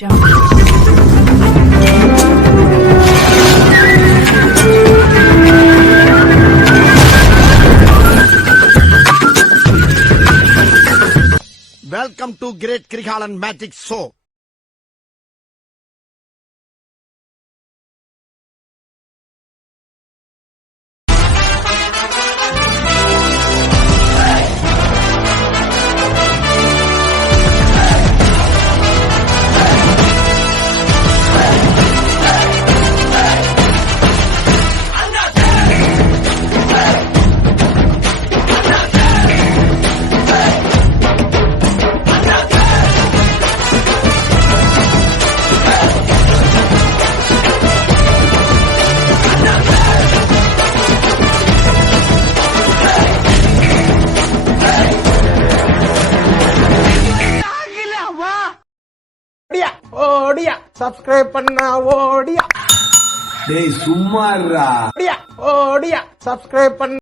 Welcome to Great Krigalan Magic Show. ஓடியா subscribe பண்ணா ஓடியா டேய் சும்மாறா ஓடியா சப்ஸ்கிரைப் பண்ண